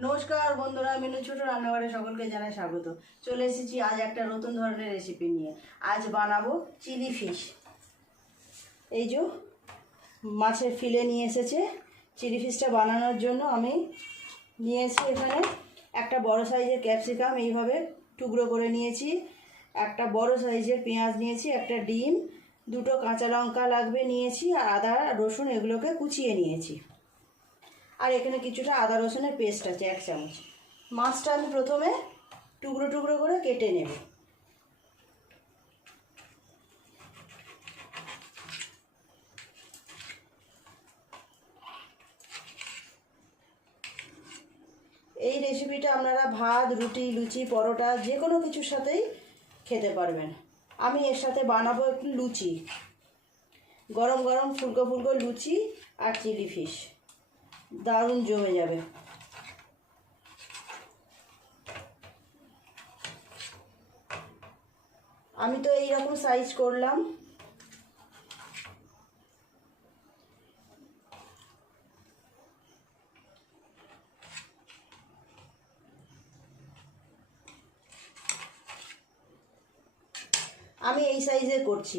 নমস্কার বন্ধুরা, মিনু ছোট রান্নাঘরে সকলকে জানাই স্বাগত। চলে এসেছি আজ একটা নতুন ধরনের রেসিপি নিয়ে। আজ বানাবো চিলি ফিশ। এই যে মাছের ফিলে নিয়ে এসেছে। চিলি ফিশটা বানানোর জন্য আমি নিয়েছি এখানে একটা বড় সাইজের ক্যাপসিকাম এইভাবে টুকরো করে নিয়েছি, একটা বড় সাইজের পেঁয়াজ নিয়েছি, একটা ডিম, দুটো কাঁচা লঙ্কা লাগবে নিয়েছি, আর আদা রসুন এগুলোকে কুচিয়ে নিয়েছি। আর এখানে কিছুটা আদা রসুনের পেস্ট আছে 1 চামচ। মাছটা আমি প্রথমে টুকরো টুকরো করে কেটে নেব। এই রেসিপিটা আপনারা ভাত, রুটি, লুচি, পরোটা যে কোনো কিছুর সাথেই খেতে পারবেন। আমি এর সাথে বানাবো একটু লুচি, গরম গরম ফুলকো ফুলকো লুচি আর চিলি ফিশ, দারুণ জমে যাবে। আমি তো এইরকম সাইজ করলাম। আমি এই সাইজে করছি,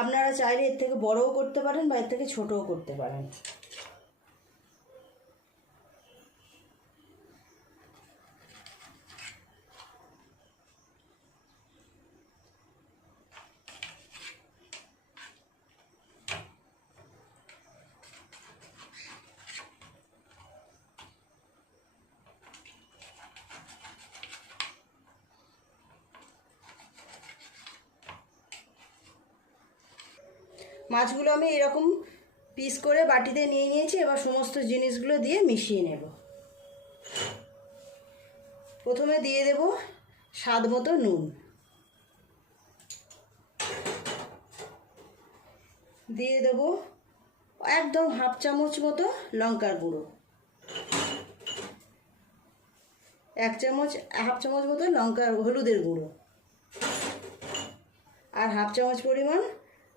আপনারা চাইলে এর থেকে বড়ও করতে পারেন বা এর থেকে ছোটও করতে পারেন। মাছগুলো আমি এরকম পিস করে বাটিতে নিয়ে নিয়েছি। এবার সমস্ত জিনিসগুলো দিয়ে মিশিয়ে নেব। প্রথমে দিয়ে দেব স্বাদ মতো নুন, দিয়ে দেব একদম হাফ চামচ মতো লঙ্কার গুঁড়ো, হাফ চামচ মতো হলুদের গুঁড়ো, আর হাফ চামচ পরিমাণ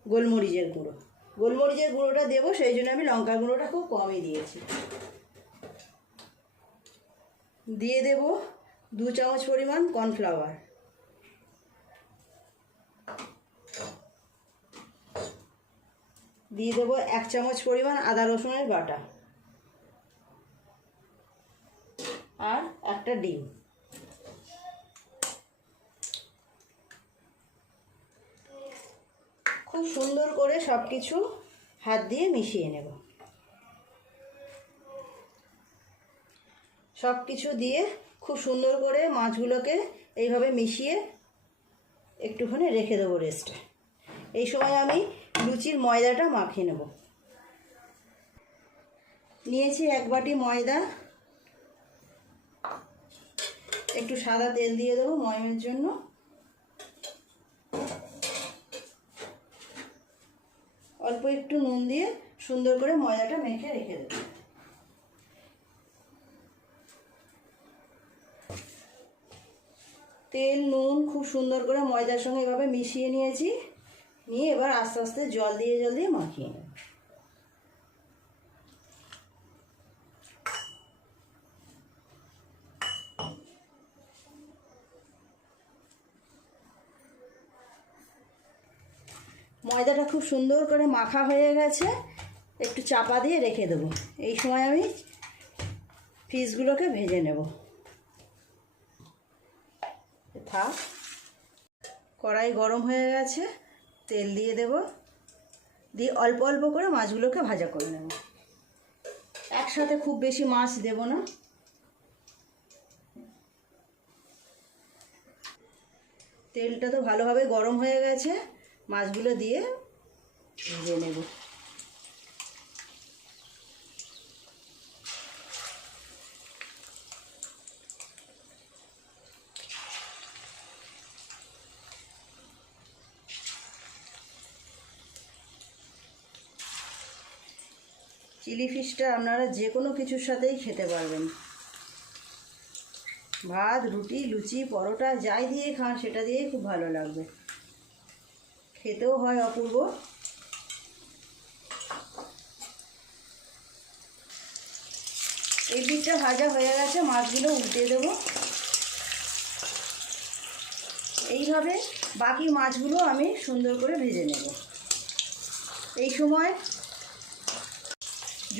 গোলমরিচের গুঁড়ো। গোলমরিচের গুঁড়োটা দেবো, সেই জন্য আমি লঙ্কার গুঁড়োটা খুব কমই দিয়েছি। দিয়ে দেব 2 চামচ পরিমাণ কর্নফ্লাওয়ার, দিয়ে দেবো 1 চামচ পরিমাণ আদা রসুনের বাটা, আর একটা ডিম। খুব সুন্দর করে সব কিছু হাত দিয়ে মিশিয়ে নেব। সব কিছু দিয়ে খুব সুন্দর করে মাছগুলোকে এইভাবে মিশিয়ে একটুখানি রেখে দেবো রেস্টে। এই সময় আমি লুচির ময়দাটা মাখিয়ে নেব। নিয়েছি 1 বাটি ময়দা, একটু সাদা তেল দিয়ে দেবো ময়মের জন্য। অল্প একটু নুন দিয়ে সুন্দর করে ময়দাটা মেখে রেখে দেবো। তেল নুন খুব সুন্দর করে ময়দার সঙ্গে এভাবে মিশিয়ে নিয়েছি। নিয়ে এবার আস্তে আস্তে জল দিয়ে মাখিয়ে নেব। ময়দাটা খুব সুন্দর করে মাখা হয়ে গেছে, একটু চাপা দিয়ে রেখে দেবো। এই সময় আমি ফিশগুলোকে ভেজে নেব। থাক, কড়াই গরম হয়ে গেছে, তেল দিয়ে দেব, দিয়ে অল্প অল্প করে মাছগুলোকে ভাজা করে নেব। একসাথে খুব বেশি মাছ দেব না। তেলটা তো ভালোভাবে গরম হয়ে গেছে, মাছগুলো দিয়ে ভেজে নেব। চিলি ফিশটা আপনারা যে কোনো কিছুর সাথেই খেতে পারবেন। ভাত, রুটি, লুচি, পরোটা যাই দিয়ে খান সেটা দিয়েই খুব ভালো লাগবে, খেতেও হয় অপূর্ব। এই পিঠ দিকটা ভাজা হয়ে গেছে, মাছগুলো উল্টে দেবো। এইভাবে বাকি মাছগুলো আমি সুন্দর করে ভেজে নেব। এই সময়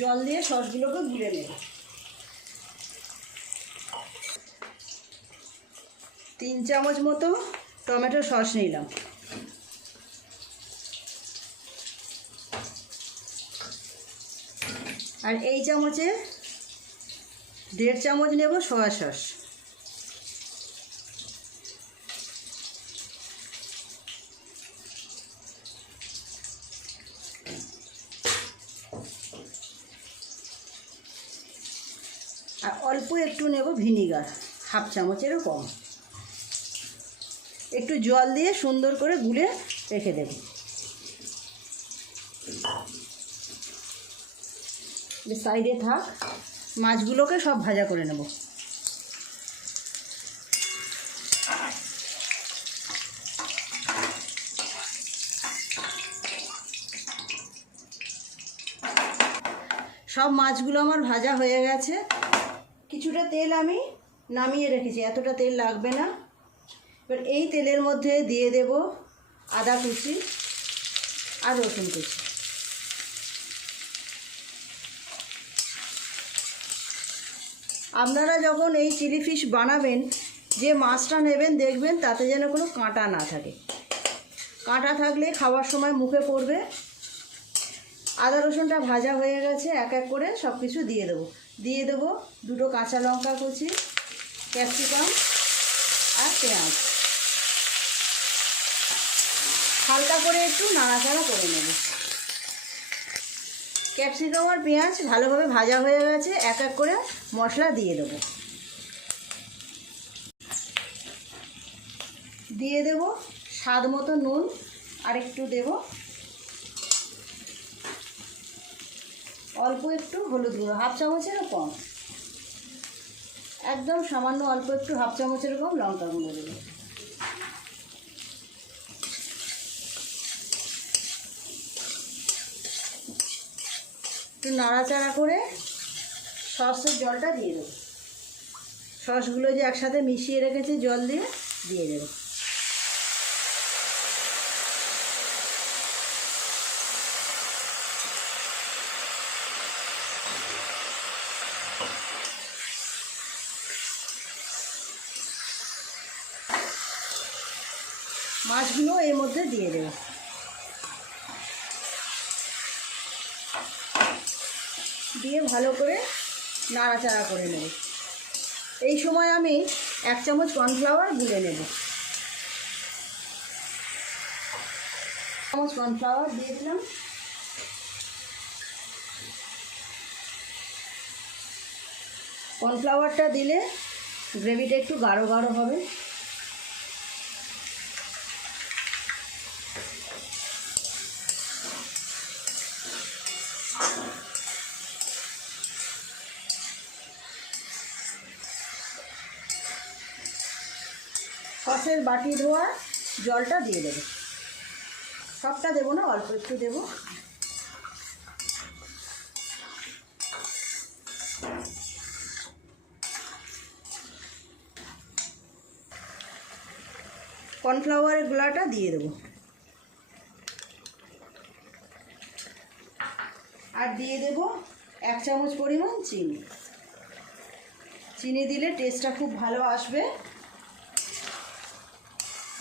জল দিয়ে সসগুলোকে গুলে নেব। 3 চামচ মতো টমেটো সস নিলাম। আর এই চামচে 1.5 চামচ নেব সয়া সস। আর অল্প একটু নেব ভিনিগার, 1/2 চামচেরও কম। একটু জল দিয়ে সুন্দর করে গুলে রেখে দেব। সাইডে থাক, মাছগুলোকে সব ভাজা করে নেব। সব মাছগুলো আমার ভাজা হয়ে গেছে। কিছুটা তেল আমি নামিয়ে রেখেছি, এতটা তেল লাগবে না। এবার এই তেলের মধ্যে দিয়ে দেব আদা কুচি আর রসুন কুচি। আপনারা যখন এই চিলি ফিশ বানাবেন, যে মাছটা নেবেন দেখবেন তাতে যেন কোনো কাঁটা না থাকে। কাঁটা থাকলে খাওয়ার সময় মুখে পড়বে। আদা রসুনটা ভাজা হয়ে গেছে, এক এক করে সব কিছু দিয়ে দেবো। দিয়ে দেবো 2টো কাঁচা লঙ্কা কুচি, ক্যাপসিকাম আর পেঁয়াজ। হালকা করে একটু নাড়াচাড়া করে নেব। ক্যাপসিকাম আর পেঁয়াজ ভালোভাবে ভাজা হয়ে গেছে, এক এক করে মশলা দিয়ে দেবো। দিয়ে দেব স্বাদ মতো নুন, আর একটু দেব অল্প একটু হলুদ গুঁড়ো, 1/2 চামচেরও কম, একদম সামান্য অল্প একটু 1/2 চামচের কম লঙ্কা গুঁড়ো দেব। একটু নাড়াচাড়া করে সসের জলটা দিয়ে দেবো। সসগুলো যে একসাথে মিশিয়ে রেখেছি জল দিয়ে দেবো। মাছগুলো এর মধ্যে দিয়ে দেবো। দিয়ে ভালো করে নাড়াচাড়া করে নেব। এই সময় আমি 1 চামচ কর্নফ্লাওয়ার গুলে নেব। 1 চামচ কর্নফ্লাওয়ার দিয়ে দিলাম। কর্নফ্লাওয়ারটা দিলে গ্রেভিটা একটু গাঢ় গাঢ় হবে। সসের বাটি ধোয়া জলটা দিয়ে দেবো। সবটা দেবো না, অল্প একটু দেবো। কর্নফ্লাওয়ারের গুঁড়াটা দিয়ে দেবো। আর দিয়ে দেব 1 চামচ পরিমাণ চিনি। চিনি দিলে টেস্টটা খুব ভালো আসবে।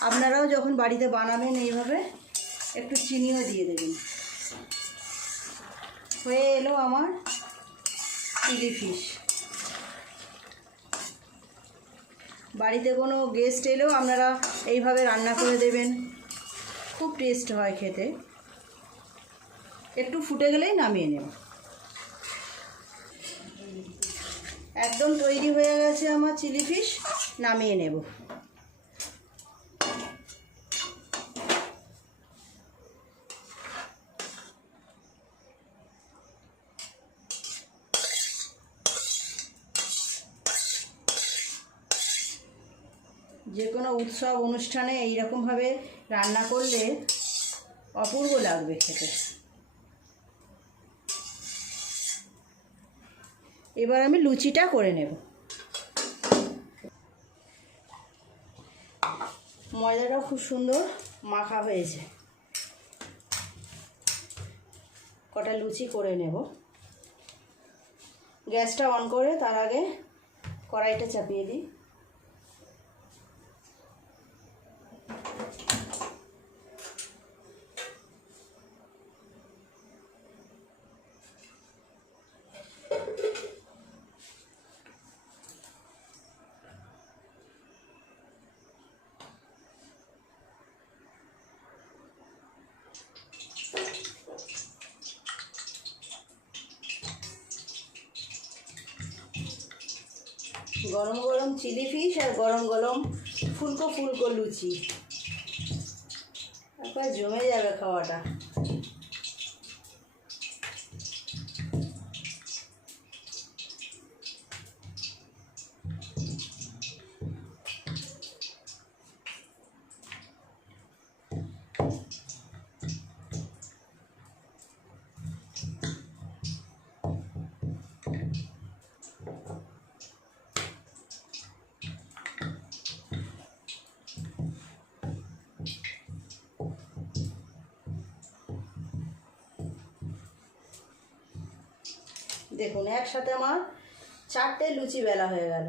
আপনারাও যখন বাড়িতে বানাবেন এইভাবে একটু চিনিও দিয়ে দেবেন। হয়ে এলো আমার চিলি ফিশ। বাড়িতে কোনো গেস্ট এলেও আপনারা এইভাবে রান্না করে দেবেন, খুব টেস্ট হয় খেতে। একটু ফুটে গেলেই নামিয়ে নেব। একদম তৈরি হয়ে গেছে আমার চিলি ফিশ, নামিয়ে নেব। যে কোনো উৎসব অনুষ্ঠানে এইরকমভাবে রান্না করলে অপূর্ব লাগবে খেতে। এবার আমি লুচিটা করে নেব। ময়দাটা খুব সুন্দর মাখা হয়েছে, কটা লুচি করে নেব। গ্যাসটা অন করে তার আগে কড়াইটা চাপিয়ে দিই। গরম গরম চিলি ফিশ আর গরম গরম ফুলকো ফুলকো লুচি, একবার জমে যাবে খাওয়াটা। দেখুন একসাথে আমার 4টে লুচি বেলা হয়ে গেল।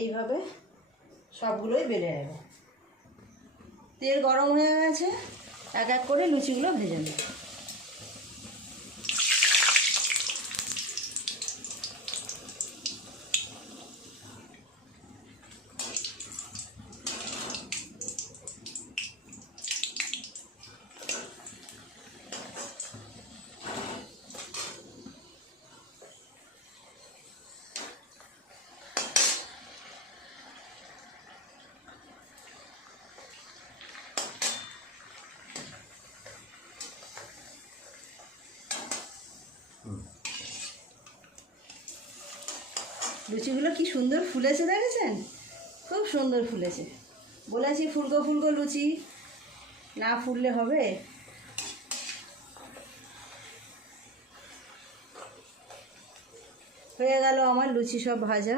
এইভাবে সবগুলোই বেলে নেব। তেল গরম হয়ে গেছে, এক এক করে লুচিগুলো ভেজে নেব। লুচিগুলো কি সুন্দর ফুলেছে দেখেছেন, খুব সুন্দর ফুলেছে। বলেছি ফুলকো ফুলকো লুচি, না ফুললে হবে? হয়ে গেল আমার লুচি সব ভাজা।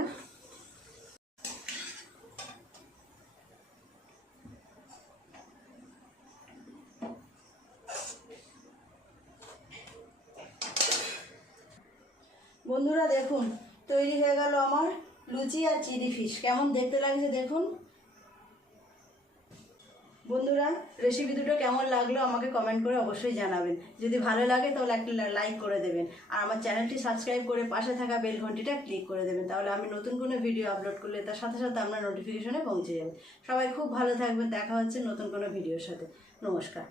বন্ধুরা দেখুন তৈরি হয়ে গেল আমার লুচি আর চিলি ফিশ। কেমন দেখতে লাগছে দেখুন। বন্ধুরা রেসিপি দুটো কেমন লাগলো আমাকে কমেন্ট করে অবশ্যই জানাবেন। যদি ভালো লাগে তাহলে একটা লাইক করে দেবেন, আর আমার চ্যানেলটি সাবস্ক্রাইব করে পাশে থাকা বেল ঘন্টিটা ক্লিক করে দেবেন। তাহলে আমি নতুন কোনো ভিডিও আপলোড করলে তার সাথে সাথে আপনার নোটিফিকেশনে পৌঁছে যাবে। সবাই খুব ভালো থাকবেন, দেখা হচ্ছে নতুন কোনো ভিডিওর সাথে। নমস্কার।